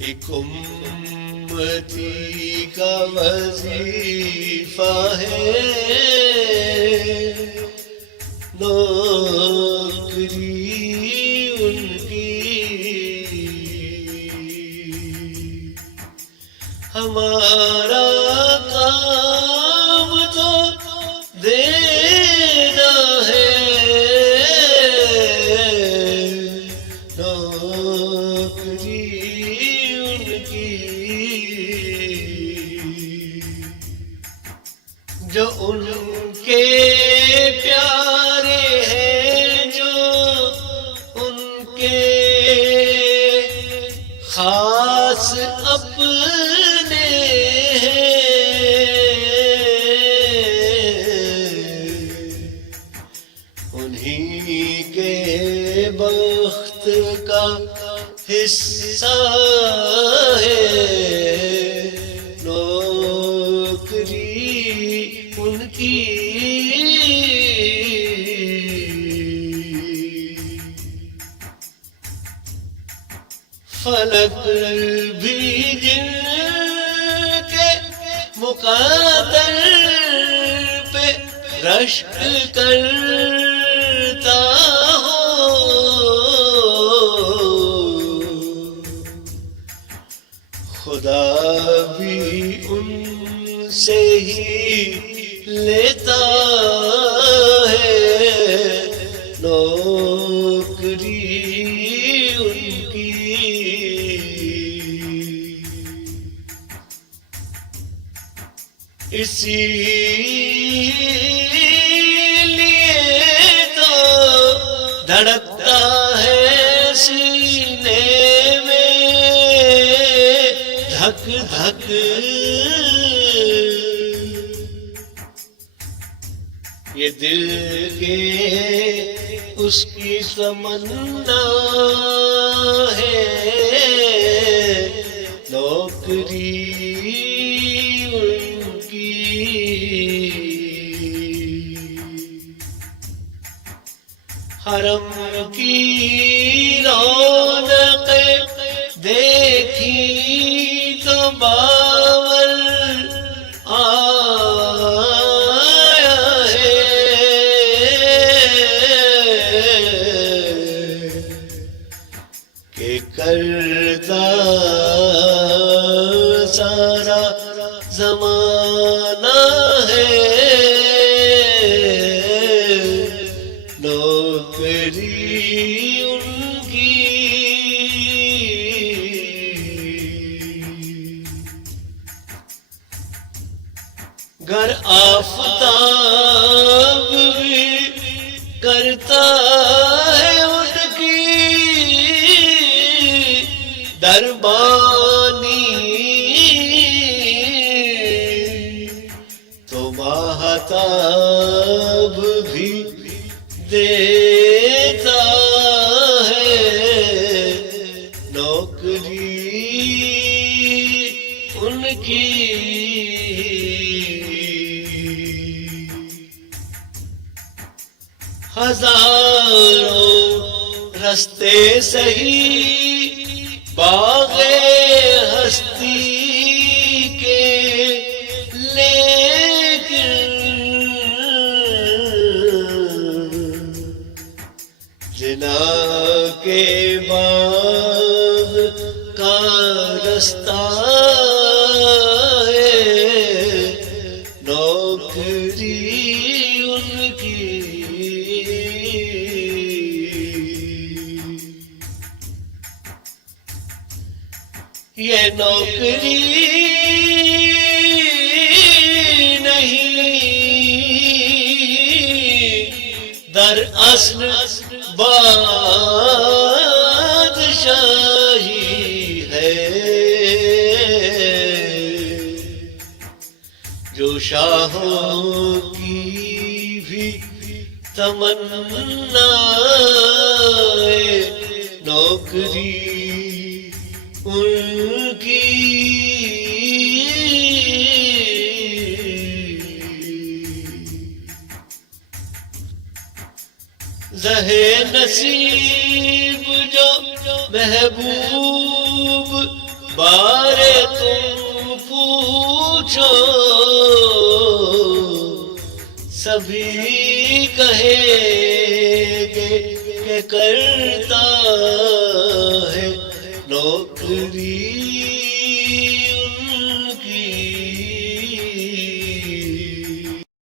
एक उम्मती का वजीफा है नौकरी उनकी, हमारा काम तो देना है नौकरी उनकी, जो उनके प्यारे हैं, जो उनके खास अपने हैं, उन्हीं के बख्त का हिस्सा है नौकरी उनकी। फलक भी जिनके मुक़द्दर पे रश्क करता हो, खुदा भी उनसे ही लेता है नौकरी उनकी। इसीलिए तो धड़कता है सीने में धक धक, ये दिल के उसकी तमन्ना है नौकरी उनकी। हरम की रौनक देखी तो बावल आया है कि करता सारा ज़माना है नौकरी उनकी। गर आफ़ताब भी करता है उनकी दरबानी, तो महताब भी देता है नौकरी उनकी। हजारों रास्ते सही बाग़े हस्ती के, लेकिन जिना के बाग़ का रास्ता है नौकरी उनकी। ये नौकरी नहीं दरअसल बादशाही है, जो शाहों की भी तमन्ना नौकरी उनकी। ज़हे नसीब जो महबूब बारे तुम पूछो सभी कहेंगे कि करता है नौकरी